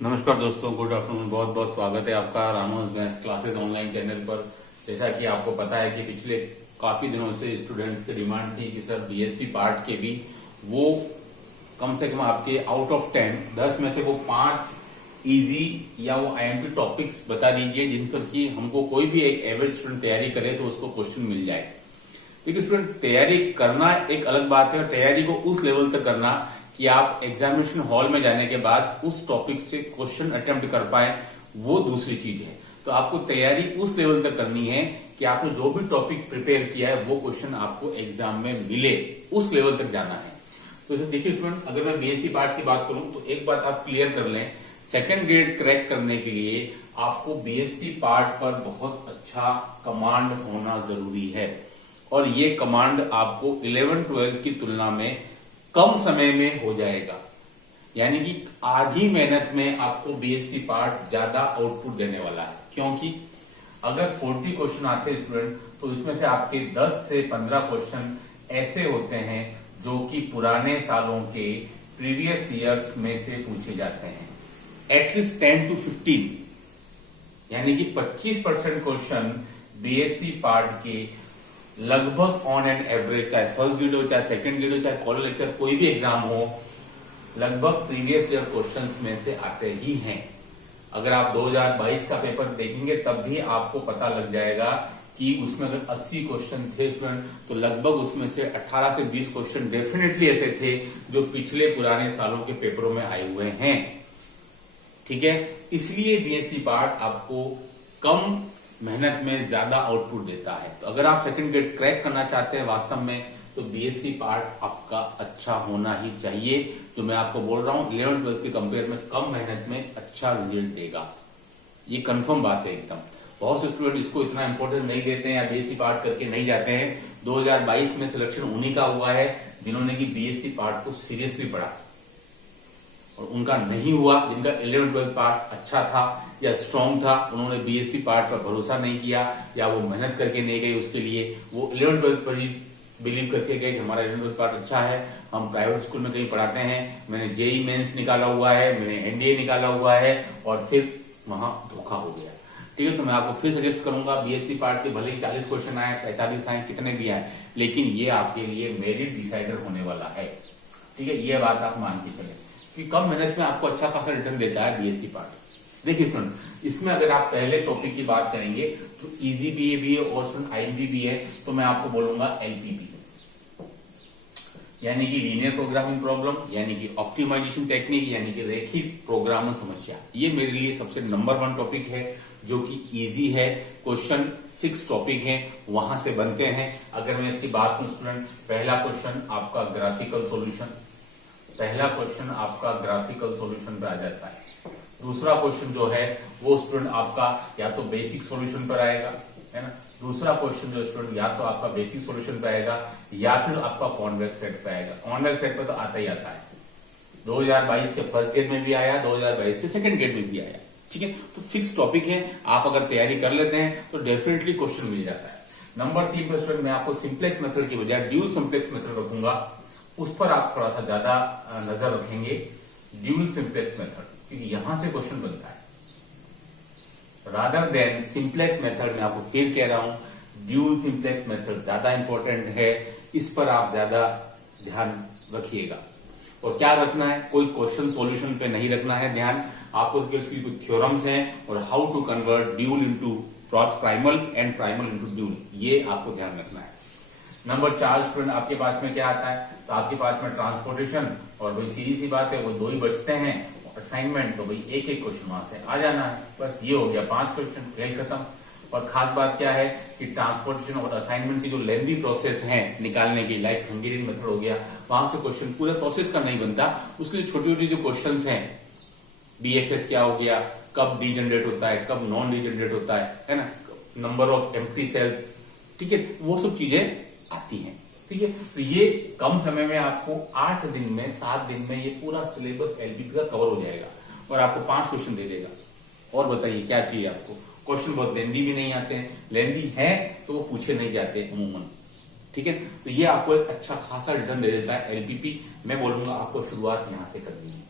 नमस्कार दोस्तों, good afternoon. बहुत बहुत स्वागत है आपका Ramos maths classes online channel पर। जैसा कि आपको पता है कि पिछले काफी दिनों से स्टूडेंट्स की डिमांड थी कि सर बीएससी पार्ट के भी वो कम से कम आपके आउट ऑफ 10 में से वो 5 इजी या वो आईएमपी टॉपिक्स बता दीजिए जिन पर कि हमको कोई भी एक एवरेज स्टूडेंट तैयारी करे तो उसको क्वेश्चन मिल जाए। क्योंकि स्टूडेंट तैयारी करना एक अलग बात है और तैयारी को उस लेवल तक करना कि आप एग्जामिनेशन हॉल में जाने के बाद उस टॉपिक से क्वेश्चन अटेम्प्ट कर पाए, वो दूसरी चीज है। तो आपको तैयारी उस लेवल तक करनी है कि आपने जो भी टॉपिक प्रिपेयर किया है वो क्वेश्चन आपको एग्जाम में मिले, उस लेवल तक जाना है। तो देखिए स्टूडेंट, अगर मैं बीएससी पार्ट की बात करूं तो एक बात आप क्लियर कर लें, सेकेंड ग्रेड क्रैक करने के लिए आपको बीएससी पार्ट पर बहुत अच्छा कमांड होना जरूरी है। और ये कमांड आपको 11-12 की तुलना में कम समय में हो जाएगा, यानी कि आधी मेहनत में आपको बीएससी पार्ट ज्यादा आउटपुट देने वाला है। क्योंकि अगर 40 क्वेश्चन आते हैं स्टूडेंट, तो इसमें से आपके 10 से 15 क्वेश्चन ऐसे होते हैं जो कि पुराने सालों के प्रीवियस ईयर्स में से पूछे जाते हैं। एटलीस्ट 10 to 15 यानी कि 25% क्वेश्चन बीएससी पार्ट के लगभग ऑन एंड एवरेज, चाहे फर्स्ट ग्रेड हो, चाहे सेकंड ग्रेड हो, चाहे कॉलेज लेक्चर, कोई भी एग्जाम हो, लगभग प्रीवियस ईयर क्वेश्चंस में से आते ही हैं। अगर आप 2022 का पेपर देखेंगे तब भी आपको पता लग जाएगा कि उसमें अगर 80 क्वेश्चन थे स्टूडेंट, तो लगभग उसमें से 18 से 20 क्वेश्चन डेफिनेटली ऐसे थे जो पिछले पुराने सालों के पेपरों में आए हुए हैं। ठीक है, इसलिए बीएससी पार्ट आपको कम मेहनत में ज्यादा आउटपुट देता है। तो अगर आप सेकंड ग्रेड क्रैक करना चाहते हैं वास्तव में, तो बीएससी पार्ट आपका अच्छा होना ही चाहिए। तो मैं आपको बोल रहा हूं 11-12 के कंपेयर में कम मेहनत में अच्छा रिजल्ट देगा, ये कंफर्म बात है एकदम। बहुत से स्टूडेंट इसको इतना इंपॉर्टेंस नहीं देते हैं या बीएससी पार्ट करके नहीं जाते हैं। 2022 में सिलेक्शन उन्हीं का हुआ है जिन्होंने की बीएससी पार्ट को सीरियसली पढ़ा, और उनका नहीं हुआ जिनका 11-12 पार्ट अच्छा था या स्ट्रांग था, उन्होंने बीएससी पार्ट पर भरोसा नहीं किया या वो मेहनत करके नहीं गए उसके लिए। वो 11-12 पर ही बिलीव करके गए कि हमारा 11-12 पार्ट अच्छा है, हम प्राइवेट स्कूल में कहीं पढ़ाते हैं, मैंने जेई मेंस निकाला हुआ है, मैंने एनडीए निकाला हुआ है, और फिर वहां धोखा हो गया। ठीक है, तो मैं आपको फिर सजेस्ट करूंगा बीएससी पार्ट के भले ही 40 क्वेश्चन आए, 45 आए, कितने भी आए, लेकिन ये आपके लिए मेरिट डिसाइडर होने वाला है। ठीक है, ये बात आप मान के चले कि कम मेहनत में आपको अच्छा खासा रिटर्न देता है बीएससी पार्ट। देखिए स्टूडेंट, इसमें अगर आप पहले टॉपिक की बात करेंगे तो इजी भी है और स्टूडेंट आईएमपी भी है, तो मैं आपको बोलूंगा एलपीपी, यानी कि लीनियर प्रोग्रामिंग प्रॉब्लम, यानी कि ऑप्टिमाइजेशन टेक्निक, यानी कि रैखिक प्रोग्रामर समस्या। ये मेरे लिए सबसे नंबर 1 टॉपिक है जो कि इजी है, क्वेश्चन फिक्स टॉपिक है, वहां से बनते हैं। अगर मैं इसकी बात करूं स्टूडेंट, पहला क्वेश्चन आपका ग्राफिकल सॉल्यूशन, पहला क्वेश्चन आपका ग्राफिकल सॉल्यूशन पे आ जाता है। दूसरा क्वेश्चन जो है वो स्टूडेंट आपका या तो बेसिक सॉल्यूशन पर आएगा, है ना। दूसरा क्वेश्चन जो स्टूडेंट या तो आपका बेसिक सॉल्यूशन पे आएगा या फिर आपका कॉन्वेक्स सेट पे आएगा। कॉन्वेक्स सेट पे तो आता ही आता है, 2022 के फर्स्ट ग्रेड में भी आया, 2022 के सेकंड ग्रेड में भी आया। ठीक है, तो फिक्स टॉपिक है, आप अगर तैयारी कर लेते हैं तो डेफिनेटली क्वेश्चन मिल जाता है। नंबर 3 पर स्टूडेंट मैं आपको सिंप्लेक्स मेथड की बजाय ड्यूल सिंप्लेक्स मेथड रखूंगा, उस पर आप थोड़ा सा ज्यादा नजर रखेंगे। ड्यूल सिंप्लेक्स मेथड, क्योंकि यहां से क्वेश्चन बनता है रादर देन सिंप्लेक्स मेथड। मैं आपको फिर कह रहा हूं, ड्यूल सिंप्लेक्स मेथड ज्यादा इंपॉर्टेंट है, इस पर आप ज्यादा ध्यान रखिएगा। और क्या रखना है, कोई क्वेश्चन सॉल्यूशन पे नहीं रखना है ध्यान, आपको इसकी कुछ थ्योरम्स हैं और how to convert dual into primal and primal into dual, ये आपको ध्यान रखना है। नंबर 4 स्टूडेंट आपके पास में क्या आता है, तो आपके पास में ट्रांसपोर्टेशन, और भाई सीधी सी बात है वो 2 ही बचते हैं। असाइनमेंट तो भाई एक क्वेश्चन वहां से आ जाना है, बस ये हो गया 5 क्वेश्चन, खेल खत्म। और खास बात क्या है कि ट्रांसपोर्टेशन और असाइनमेंट की जो लेंथी प्रोसेस है निकालने की, लाइक हंगेरियन मेथड हो गया, वहां से क्वेश्चन पूरे प्रोसेस का नहीं बनता, उसकी छोटी छोटी जो क्वेश्चन हैं, बीएफएस क्या हो गया, कब डी जनरेट होता है, कब नॉन डी जनरेट होता है ना, नंबर ऑफ एम्प्टी सेल्स, ठीक है, वो सब चीजें आती हैं। ठीक है, तो ये कम समय में आपको 8 दिन में 7 दिन में ये पूरा सिलेबस एलपीपी का कवर हो जाएगा और आपको 5 क्वेश्चन दे देगा। और बताइए क्या चाहिए आपको, क्वेश्चन बहुत लेंदी भी नहीं आते हैं, लेंदी है तो वो पूछे नहीं जाते अमूमन। ठीक है, तो ये आपको एक अच्छा खासा रिटर्न दे देता है एलपीपी। मैं बोलूंगा आपको शुरुआत यहां से करनी है।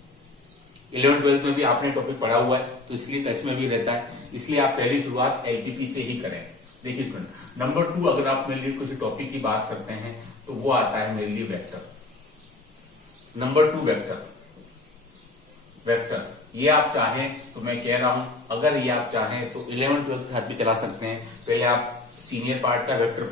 11th-12th में भी आपने टॉपिक पढ़ा हुआ है तो इसलिए टच में भी रहता है, इसलिए आप पहली शुरुआत एलटीपी से ही करें। देखिए फ्रेंड, नंबर 2 अगर आप मेरे लिए कुछ टॉपिक की बात करते हैं तो वो आता है मेरे लिए वेक्टर। Number 2 vector. ये आप चाहें तो मैं कह रहा हूं, अगर ये आप चाहें तो 11th-12th के साथ भी चला सकते हैं। पहले आप सीनियर पार्ट का वेक्टर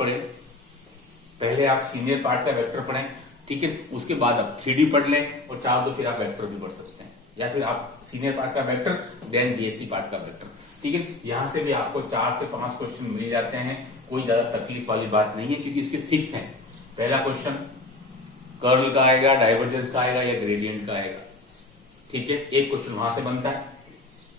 पढ़ें, ठीक है, उसके बाद आप 3D पढ़ लें और चाहो तो फिर आप वेक्टर भी पढ़ सकते हैं, या फिर आप सीनियर पार्ट का वेक्टर देन बीएससी पार्ट का वेक्टर, ठीक है। यहां से भी आपको 4 से 5 क्वेश्चन मिल जाते हैं, कोई ज्यादा तकलीफ वाली बात नहीं है क्योंकि इसके फिक्स हैं। पहला क्वेश्चन कर्ल का आएगा, डाइवर्जेंस का आएगा या ग्रेडियंट का आएगा, ठीक है। एक क्वेश्चन वहां से बनता है,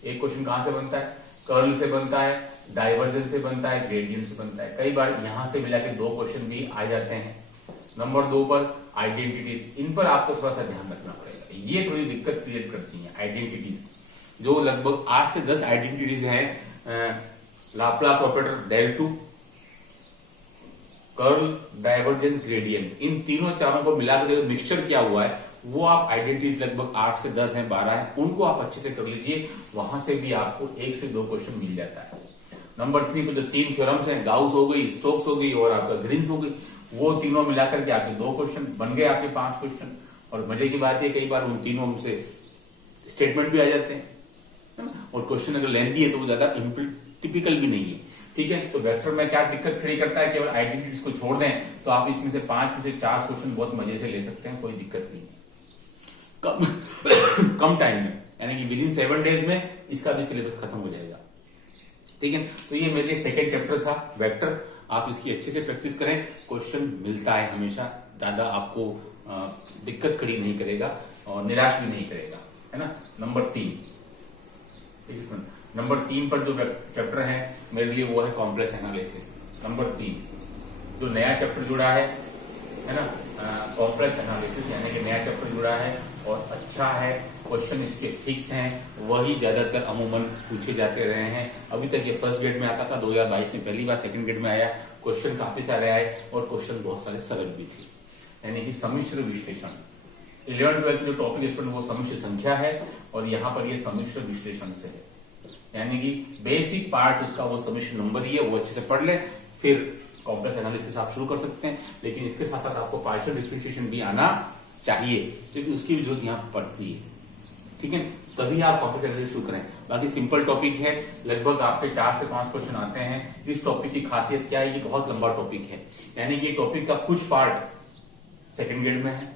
एक क्वेश्चन कहां से बनता है, कर्ल से बनता है, डाइवर्जेंस से बनता है, ग्रेडियंट से बनता है। कई बार यहां से मिला के 2 क्वेश्चन भी आ जाते हैं। नंबर 2 पर आइडेंटिटीज, इन पर आपको थोड़ा सा ध्यान रखना पड़ेगा, ये थोड़ी दिक्कत क्रिएट करती हैं। आइडेंटिटीज जो लगभग 8 से 10 आइडेंटिटीज हैं, Laplace operator, del 2, curl, divergence, gradient, इन तीनों चारों को मिलाकर मिक्सचर किया हुआ है, वो आप आइडेंटिटीज लगभग 8 से 10 हैं, 12 हैं, उनको आप अच्छे से कर लीजिए, वहां से भी आपको 1 से 2 क्वेश्चन मिल जाता है। नंबर 3 पे जो 3 थ्योरम्स हैं, गाउस हो गई, स्टोक्स हो गई और आपका ग्रीन्स हो गई, वो तीनों मिलाकर के आपके 2 क्वेश्चन बन गए, आपके 5 क्वेश्चन। और मजे की बात है कई बार उन तीनों से स्टेटमेंट भी आ जाते हैं, और क्वेश्चन अगर लेंथी है तो वो ज्यादा टिपिकल भी नहीं है, ठीक है। तो वेक्टर में क्या दिक्कत खड़ी करता है, केवल आइडेंटिटीज को छोड़ दें तो आप इसमें से 5 में से 4 क्वेश्चन बहुत मजे से ले सकते हैं, कोई दिक्कत नहीं है। कम टाइम में, यानी कि विदिन 7 डेज में इसका भी सिलेबस खत्म हो जाएगा, ठीक है। तो ये मेरे लिए सेकेंड चैप्टर था वेक्टर, आप इसकी अच्छे से प्रैक्टिस करें, क्वेश्चन मिलता है हमेशा, ज्यादा आपको दिक्कत खड़ी नहीं करेगा और निराश भी नहीं करेगा, है ना। नंबर 3, ठीक है। नंबर 3 पर जो चैप्टर है मेरे लिए वो है कॉम्प्लेक्स एनालिसिस। नंबर 3 जो नया चैप्टर जुड़ा है ना, कॉम्प्लेक्स एनालिसिस, यानी कि नया चैप्टर जुड़ा है और अच्छा है, क्वेश्चन इसके फिक्स हैं, वही ज्यादातर अमूमन पूछे जाते रहे हैं। अभी तक ये फर्स्ट ग्रेड में आता था, 2022 में पहली बार सेकंड ग्रेड में आया, क्वेश्चन काफी सारे आए और क्वेश्चन बहुत सारे सरल भी थे, यानी कि सम्मिश्र विश्लेषण। 11th-12th जो टॉपिक स्टूडेंट वो सम्मिश्र संख्या है और यहाँ पर ये सम्मिश्र विश्लेषण से है, यानी कि बेसिक पार्ट उसका वो सम्मिश्र नंबर ही है, वो अच्छे से पढ़ ले, फिर कॉम्प्लेक्स एनालिसिस आप शुरू कर सकते हैं। लेकिन इसके साथ साथ आपको पार्शियल डिफरेंशिएशन भी आना चाहिए क्योंकि उसकी भी जरूरत यहाँ पड़ती है, ठीक है, तभी आप कॉम्प्लेक्स एनालिसिस शुरू करें। बाकी सिंपल टॉपिक है, लगभग आपके 4 से 5 क्वेश्चन आते हैं। इस टॉपिक की खासियत क्या है, ये बहुत लंबा टॉपिक है, यानी कि टॉपिक का कुछ पार्ट सेकंड ग्रेड में है,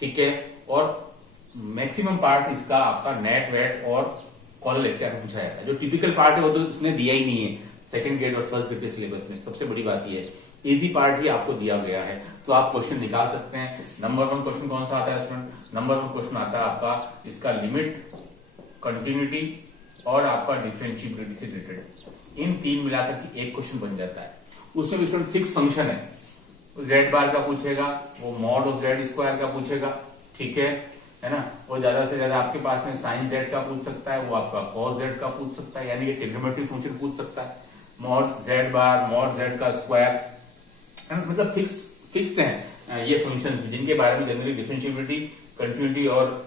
ठीक है, और मैक्सिमम पार्ट इसका आपका नेट वेट और कॉलेज लेक्चर में पूछा जाता है। जो टिपिकल पार्ट है वो तो उसने दिया ही नहीं है सेकंड ग्रेड और फर्स्ट ग्रेड के सिलेबस में। सबसे बड़ी बात यह है इजी पार्ट ही आपको दिया गया है, तो आप क्वेश्चन निकाल सकते हैं। नंबर 1 क्वेश्चन कौन सा आता है स्टूडेंट, नंबर 1 क्वेश्चन आता है आपका इसका लिमिट, कंटिन्यूटी और आपका डिफरेंशिएबिलिटी से रिलेटेड, इन 3 मिलाकर के एक क्वेश्चन बन जाता है। उसमें भी स्टूडेंट फिक्स फंक्शन है, जेड बार का पूछेगा, वो मॉड ऑफ जेड स्क्वायर का पूछेगा, ठीक है ना, और ज्यादा से ज्यादा आपके पास में साइन जेड का पूछ सकता है, वो आपका कॉस जेड का पूछ सकता है, यानी कि ट्रिग्नोमेट्रिक फंक्शन पूछ सकता है, मॉड जेड बार, मॉड जेड का स्क्वायर, मतलब फिक्स्ड हैं ये फंक्शंस जिनके बारे में जनरली डिफरेंशिएबिलिटी, कंटिन्यूटी और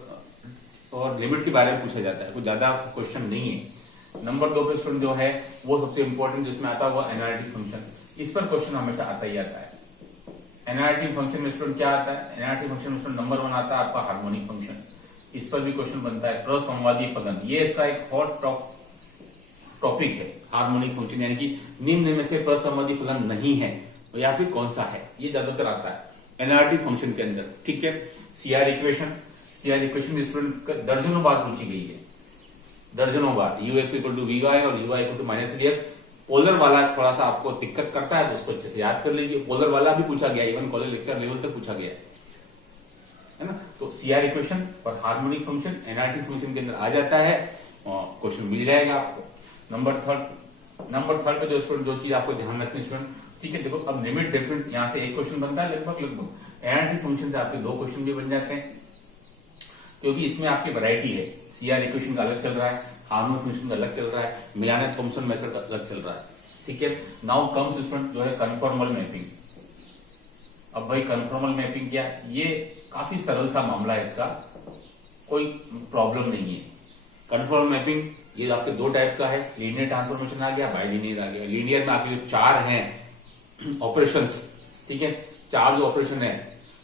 लिमिट के बारे में पूछा जाता है, कुछ ज्यादा क्वेश्चन नहीं है। नंबर 2 पे स्टूडेंट जो है वो सबसे इंपॉर्टेंट जिसमें आता है वो एनालिटिक फंक्शन, इस पर क्वेश्चन हमेशा आता ही आता है। एनालिटिक फंक्शन में स्टूडेंट क्या आता है, एनालिटिक फंक्शन में स्टूडेंट नंबर 1 आता है आपका हार्मोनिक फंक्शन, इस पर भी क्वेश्चन बनता है। प्रसंवादी फलन, ये इसका एक हॉट टॉपिक है, हार्मोनिक फंक्शन, यानी कि निम्न में से प्रसंवादी फलन नहीं है या फिर कौन सा है, ये ज्यादातर आता है एनालिटिक फंक्शन के अंदर, ठीक है। सीआर इक्वेशन में स्टूडेंट दर्जनों बार पूछी गई है, दर्जनों बार, ux equal to v y और uy equal to minus dx। Polar वाला थोड़ा सा आपको दिक्कत करता है तो उसको अच्छे से याद कर लीजिए, पोलर वाला भी पूछा गया, इवन कॉलेज लेक्चर लेवल तक पूछा गया है ना। तो सीआर इक्वेशन और हार्मोनिक फंक्शन एनालिटिक फंक्शन के अंदर आ जाता है, क्वेश्चन मिल जाएगा आपको। नंबर थर्ड पे जो स्टूडेंट जो चीज आपको ध्यान रखनी स्टूडेंट, ठीक है, देखो अब लिमिट डिफरेंट, यहाँ से एक क्वेश्चन बनता है लगभग एनालिटिक फंक्शन से आपके 2 क्वेश्चन भी बन जाते हैं, क्योंकि इसमें आपकी वैरायटी है, सीआर इक्वेशन का अलग चल रहा है, हार्मोनिक फंक्शन का अलग चल रहा है, मिलाने थॉमसन मेथड का अलग चल रहा है, ठीक है। नाउ कम्स स्टूडेंट जो है कन्फॉर्मल मैपिंग। अब भाई कन्फॉर्मल मैपिंग क्या, ये काफी सरल सा मामला है इसका, कोई प्रॉब्लम नहीं है। कन्फर्म मैपिंग ये आपके दो टाइप का है, लीनियर ट्रांसफॉर्मेशन आ गया, बाइलिनियर आ गया। लीनियर में आपके जो चार हैं ऑपरेशंस, ठीक है, चार जो ऑपरेशन है,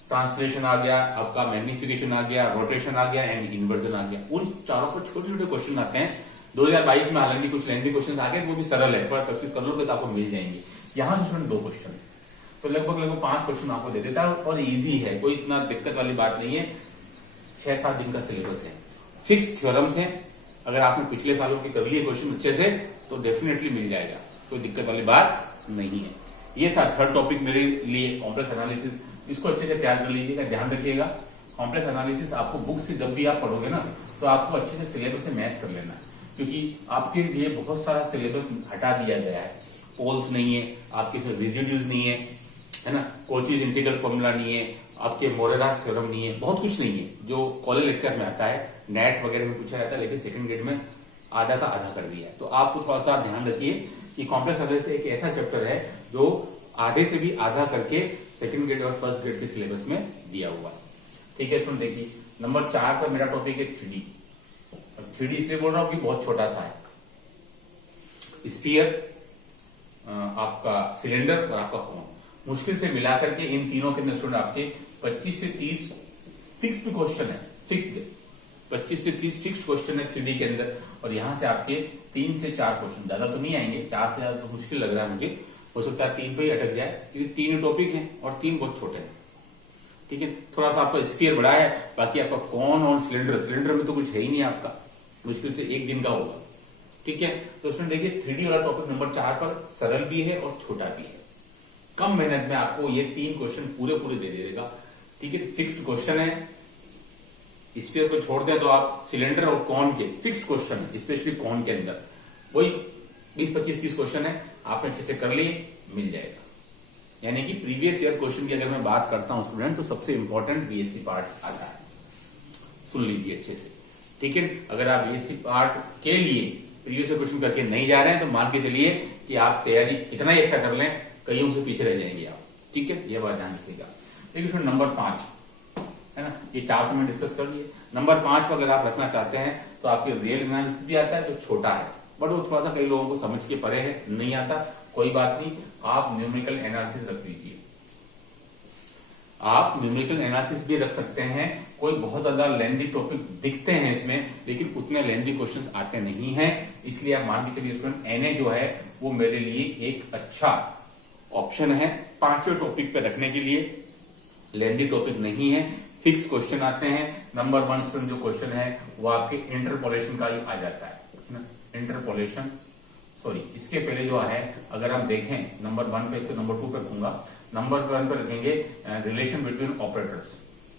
ट्रांसलेशन आ गया आपका, मैग्निफिकेशन आ गया, रोटेशन आ गया एंड इन्वर्जन आ गया, उन चारों पर छोटे छोटे क्वेश्चन आते हैं। 2022 में हालांकि कुछ लेंथी क्वेश्चन आ गए, वो भी सरल है, थोड़ा प्रैक्टिस कर लो तो आपको मिल जाएंगे। यहां से स्टूडेंट दो क्वेश्चन है, तो लगभग 5 क्वेश्चन आपको दे देता है और इजी है, कोई इतना दिक्कत वाली बात नहीं है। 6-7 दिन का सिलेबस है, फिक्स थ्योरम्स है। अगर आपने पिछले सालों के कर लिए क्वेश्चन अच्छे से तो डेफिनेटली मिल जाएगा, कोई दिक्कत वाली बात नहीं है। ये था थर्ड टॉपिक मेरे लिए, कॉम्प्लेक्स एनालिसिस। इसको अच्छे से तैयार कर लीजिएगा, ध्यान रखिएगा। कॉम्प्लेक्स एनालिसिस आपको बुक से जब भी आप पढ़ोगे ना, तो आपको अच्छे से सिलेबस से मैच कर लेना है, क्योंकि आपके लिए बहुत सारा सिलेबस हटा दिया गया है। पोल्स नहीं है आपके, रेजिड्यूज नहीं है ना, कोचीज इंटीग्रल फॉर्मूला नहीं है आपके, मोरेरास थ्योरम नहीं है, बहुत कुछ नहीं है जो कॉलेज लेक्चर में आता है, नेट वगैरह में पूछा जाता है, लेकिन सेकंड ग्रेड में आधा का आधा कर दिया है। तो आपको थोड़ा सा ध्यान रखिए कि कॉम्प्लेक्स एनालिसिस एक ऐसा चैप्टर है जो आधे से भी आधा करके सेकंड ग्रेड और फर्स्ट ग्रेड के सिलेबस में दिया हुआ है। ठीक है स्टूडेंट, देखिए नंबर 4 पर मेरा टॉपिक है 3D। 3D इसलिए बोल रहा हूं कि बहुत छोटा सा है। स्फीयर, आपका सिलेंडर और आपका कोन, मुश्किल से मिलाकर के इन तीनों के अंदर स्टूडेंट आपके 25 से 30 फिक्स्ड क्वेश्चन है, फिक्स्ड 25 से 30 फिक्स्ड क्वेश्चन है 3D के अंदर। और यहां से आपके 3 से 4 क्वेश्चन, ज्यादा तो नहीं आएंगे, 4 से ज्यादा तो मुश्किल लग रहा है मुझे, हो सकता है 3 पे ही अटक जाए, क्योंकि 3 टॉपिक है और 3 बहुत छोटे हैं। ठीक है, थोड़ा सा आपका स्फीयर बड़ा है, बाकी आपका कोन और सिलेंडर में तो कुछ है ही नहीं आपका, मुश्किल से एक दिन का होगा। ठीक है, तो स्टूडेंट देखिए 3D वाला टॉपिक नंबर 4 पर सरल भी है और छोटा भी है, कम मेहनत में आपको ये 3 क्वेश्चन पूरे दे देगा। ठीक है, फिक्स्ड क्वेश्चन है, स्फीयर को छोड़ दें तो आप सिलेंडर और कॉन के फिक्स्ड क्वेश्चन है, स्पेशली कॉन के अंदर वही 20, 25, 30 क्वेश्चन है, आपने अच्छे से कर लिए, मिल जाएगा। यानी कि प्रीवियस ईयर क्वेश्चन की अगर मैं बात करता हूं स्टूडेंट, तो सबसे इंपॉर्टेंट बीएससी पार्ट आता है, सुन लीजिए अच्छे से। ठीक है, अगर आप बीएससी पार्ट के लिए प्रीवियस ईयर क्वेश्चन करके नहीं जा रहे हैं तो मान के चलिए कि आप तैयारी कितना ही अच्छा कर लें, कईयों से पीछे रह जाएंगे आप। ठीक है, यह बात ध्यान रखिएगा। देखिए स्टूडेंट नंबर 5 है ना, ये 4 तो मैं डिस्कस कर लिए। नंबर 5 पर अगर आप रखना चाहते हैं तो आपके रियल एनालिसिस भी आता है, जो छोटा है, बट वो थोड़ा सा कई लोगों को समझ के परे है, नहीं आता, कोई बात नहीं, आप न्यूमेरिकल एनालिसिस रख लीजिए। आप न्यूमेरिकल एनालिसिस भी रख सकते हैं, कोई बहुत ज्यादा लेंथी टॉपिक दिखते हैं इसमें, लेकिन उतने लेंथी क्वेश्चंस आते नहीं हैं, इसलिए आप मान के चलिए स्टूडेंट एनए जो है वो मेरे लिए एक अच्छा ऑप्शन है 5वें टॉपिक पे रखने के लिए। लेंथी टॉपिक नहीं है, फिक्स क्वेश्चन आते हैं। नंबर 1 स्टूडेंट जो क्वेश्चन है वो आपके इंटरपोलेशन का ही आ जाता है, इंटरपोलेशन, सॉरी इसके पहले जो है अगर आप देखें नंबर 1 पे, इसको नंबर 2 पे रखूंगा। नंबर 1 पे रखेंगे रिलेशन बिटवीन ऑपरेटर्स,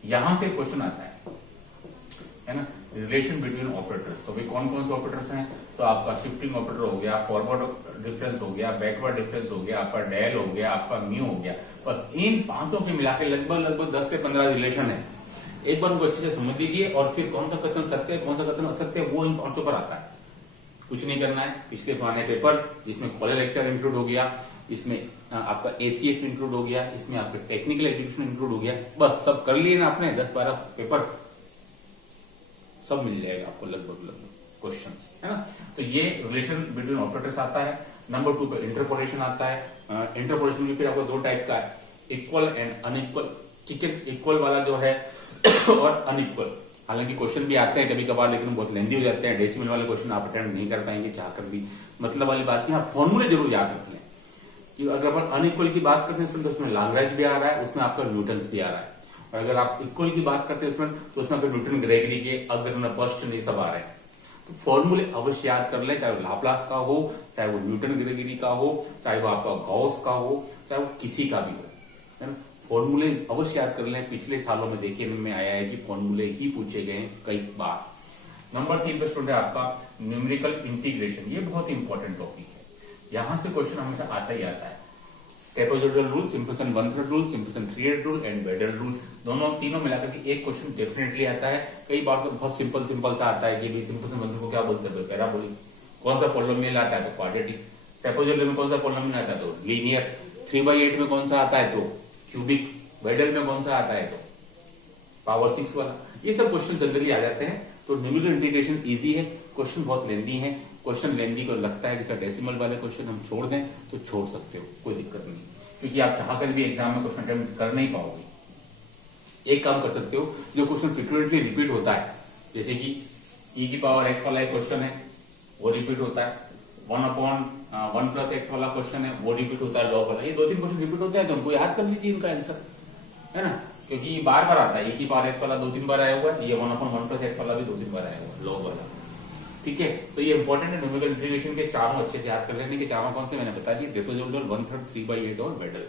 यहां से क्वेश्चन आता है ना, रिलेशन बिटवीन ऑपरेटर्स। तो भाई कौन कौन से ऑपरेटर्स हैं, तो आपका शिफ्टिंग ऑपरेटर हो गया, फॉरवर्ड डिफरेंस हो गया, बैकवर्ड डिफरेंस हो गया, आपका डेल हो गया, आपका म्यू हो गया। बस इन पांचों के मिलाकर लगभग 10 से 15 रिलेशन है। एक बार उनको अच्छे से समझ लीजिए और फिर कौन सा कथन सत्य है, कौन सा कथन असत्य है, वो इन पांचों पर आता है। कुछ नहीं करना है, पिछले पुराने पेपर जिसमें कॉलेज लेक्चर इंक्लूड हो गया, इसमें आपका एसीएफ इंक्लूड हो गया, इसमें आपका टेक्निकल एजुकेशन इंक्लूड हो गया, बस सब कर लिए ना आपने, 10-12 पेपर सब मिल जाएगा आपको लगभग क्वेश्चंस, है ना। तो ये रिलेशन बिटवीन ऑपरेटर्स आता है। नंबर 2 पे इंटरपोलेशन आता है। इंटरपोलेशन में फिर आपको 2 टाइप का है, इक्वल एंड अनइक्वल। ठीक है, इक्वल वाला जो है और अनइक्वल, हालांकि क्वेश्चन भी आते हैं कभी कभार, लेकिन बहुत लेंदी हो जाते हैं। डेसिमल वाले क्वेश्चन आप अटेंड नहीं कर पाएंगे चाहकर भी, मतलब वाली बात नहीं, आप फॉर्मूले जरूर याद रख लें कि अगर अपन अनइक्वल की बात करते हैं तो उसमें लैग्रेंज भी आ रहा है, उसमें आपका न्यूटन्स भी आ रहा है। और अगर आप इक्वल की बात करते हैं उसमें, तो उसमें आपके न्यूटन ग्रेगरी के अग्र पश्च नहीं सब आ रहे हैं। तो फॉर्मूले अवश्य याद कर लें, चाहे वो लाप्लास का हो, चाहे वो न्यूटन ग्रेगरी का हो, चाहे वो आपका गॉस का हो, चाहे वो किसी का भी हो, है ना। फॉर्मूले अवश्य याद कर लें, पिछले सालों में देखिए में आया है कि फॉर्मूले ही पूछे गए कई बार। नंबर 3 पे स्टूडेंट है आपका न्यूमेरिकल इंटीग्रेशन, ये बहुत इंपॉर्टेंट टॉपिक है, यहां से क्वेश्चन हमेशा आता ही आता है। Trapezoidal rule, Simpson 1/3 rule, Simpson 3/8 rule and Weddle rule, दोनों तीनों मिलाकर के एक क्वेश्चन डेफिनेटली आता है। कई बार तो बहुत सिंपल सा आता है कि सिंपल्सन 1/3 को क्या बोलते हैं, पैराबोलिक। कौन सा पॉलिनोमियल आता है, तो क्वाड्रेटिक। ट्रेपेजोइडल में कौन सा पॉलिनोमियल आता है, तो लीनियर। 3/8 में कौन सा आता है, तो क्यूबिक। बेडल में कौन सा आता है, तो पावर 6 वाला। ये सब क्वेश्चन जनरली आ जाते हैं। तो न्यूमेरिकल इंटीग्रेशन इजी है, क्वेश्चन बहुत लेंदी है। क्वेश्चन लेंदी को लगता है कि सर डेसिमल वाले क्वेश्चन हम छोड़ दें, तो छोड़ सकते हो, कोई दिक्कत नहीं, क्योंकि आप चाहकर भी एग्जाम में क्वेश्चन अटेम्प्ट कर नहीं पाओगे। एक काम कर सकते हो, जो क्वेश्चन फ्रिक्वेंटली रिपीट होता है, जैसे कि e की पावर x वाला एक क्वेश्चन है, वो रिपीट होता है। 1/1 + x वाला क्वेश्चन है, वो रिपीट होता है, लॉग वाला। ये 2-3 क्वेश्चन रिपीट होते हैं, तो उनको याद कर लीजिए इनका आंसर, है ना, क्योंकि ये बार बार आता है। e की पावर x वाला 2-3 बार आया हुआ है, ये 1/1 + x वाला भी 2-3 बार आया हुआ है, लॉग वाला। ठीक है, तो ये इंपॉर्टेंट है। न्यूमेरिकल इंटीग्रेशन के चारों अच्छे से याद कर लेने के। चारों कौन से मैंने बता दिए, ट्रेपेजोइडल, 1/3, 3/8 और बेडल।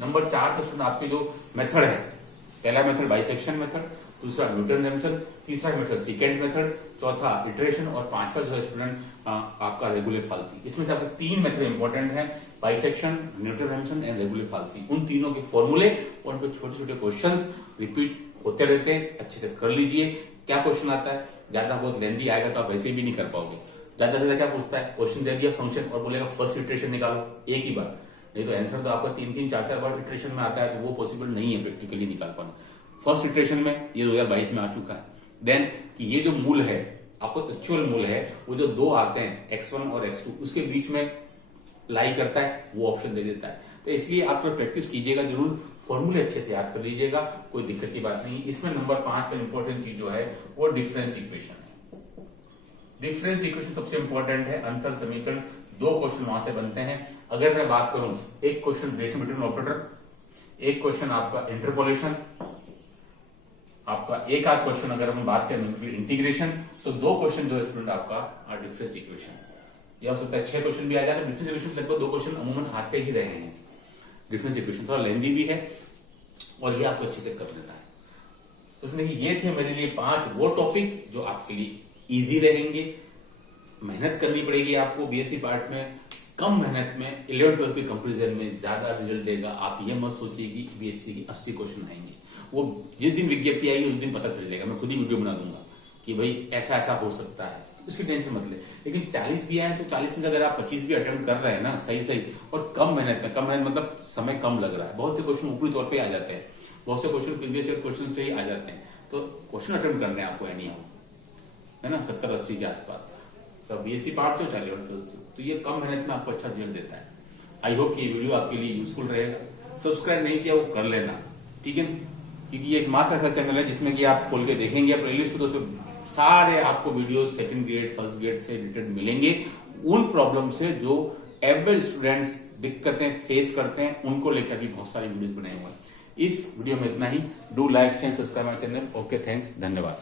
नंबर 4 क्वेश्चन आपके जो मेथड है, पहला मेथड बाइसेक्शन मेथड, दूसरा न्यूटन रैमसन, तीसरा मेथड सेकेंड मेथड, चौथा इटरेशन और पांचवा जो है स्टूडेंट आपका रेगुलर फाल्सी। इसमें से आपके 3 मेथड इंपॉर्टेंट है, bisection, Newton Raphson and regula falsi. उन तीनों के फॉर्मूले और उनके छोटे छोटे क्वेश्चंस रिपीट होते रहते हैं, अच्छे से कर लीजिए। क्या क्वेश्चन आता है, ज्यादा बहुत लेंदी आएगा तो आप वैसे भी नहीं कर पाओगे। ज्यादा से ज्यादा क्या पूछता है, क्वेश्चन दे दिया फंक्शन और बोलेगा फर्स्ट इटरेशन निकालो एक ही बार, नहीं तो आंसर तो आपका 3-3, 4-4 बार इटरेशन में आता है, तो वो पॉसिबल नहीं है प्रैक्टिकली निकाल पाना। फर्स्ट इटरेशन में ये 2022 में आ चुका है। देन कि ये जो मूल है, आपको एक्चुअल मूल है, वो जो 2 आते हैं x1 और x2, उसके बीच में लाई करता है, वो ऑप्शन दे देता है। तो इसलिए आप थोड़ा प्रैक्टिस कीजिएगा जरूर, फॉर्मूले अच्छे से याद कर लीजिएगा, कोई दिक्कत की बात नहीं। इसमें नंबर 5 पर इंपॉर्टेंट चीज जो है वो डिफरेंस इक्वेशन है। डिफरेंस इक्वेशन सबसे इंपॉर्टेंट है। अंतर समीकरण 2 क्वेश्चन वहां से बनते हैं। अगर मैं बात करूं, एक क्वेश्चन रिलेशन बिटवीन ऑपरेटर, एक क्वेश्चन आपका इंटरपोलेशन, आपका एक आध क्वेश्चन अगर हम बात करें इंटीग्रेशन, तो 2 क्वेश्चन जो है स्टूडेंट आपका डिफरेंस इक्वेशन। ये हो सकता है 6 क्वेश्चन भी आ जाए। डिफरेंस इक्वेशन लगभग 2 क्वेश्चन अमूमन आते ही रहे हैं। डिफरेंस इक्वेशन थोड़ा लेंदी भी है और ये आपको अच्छे से कर लेना है। तो इसमें ये थे मेरे लिए 5 वो टॉपिक जो आपके लिए इजी रहेंगे। मेहनत करनी पड़ेगी आपको बीएससी पार्ट में, कम मेहनत में 11-12 के कंपैरिजन में ज्यादा रिजल्ट देगा। आप ये मत सोचिए कि बीएससी के 80 क्वेश्चन आएंगे, वो जिस दिन विज्ञप्ति आएगी उस दिन पता चल जाएगा। मैं खुद ही वीडियो बना दूंगा कि भाई ऐसा ऐसा हो सकता है, उसकी टेंशन मत ले। लेकिन 40 भी आए तो 40 में से अगर आप 25 भी अटेम्प्ट कर रहे हैं ना सही सही और कम मेहनत में, कम मेहनत मतलब समय कम लग रहा है, बहुत से क्वेश्चन ऊपरी तौर पे आ जाते हैं, बहुत से क्वेश्चन प्रीवियस ईयर क्वेश्चन से ही आ जाते हैं, तो क्वेश्चन अटेम्प्ट करने हैं आपको एनी हाउ, है ना, 70-80 के आसपास। तो बीएससी पार्ट से चाहे 11-12 से, तो ये कम मेहनत में आपको अच्छा रिजल्ट देता है। आई होप कि ये वीडियो आपके लिए यूजफुल रहेगा। सब्सक्राइब नहीं किया वो कर लेना, ठीक है, क्योंकि ये एकमात्र ऐसा चैनल है जिसमें कि आप खोल के देखेंगे प्लेलिस्ट, तो उसमें सारे आपको video second grade first grade से रिलेटेड मिलेंगे। उन प्रॉब्लम से जो एवरेज स्टूडेंट्स दिक्कतें फेस करते हैं उनको लेकर भी बहुत सारे वीडियोस बनाए हुए हैं। इस वीडियो में इतना ही। Do like share subscribe my channel. Okay, thanks, धन्यवाद।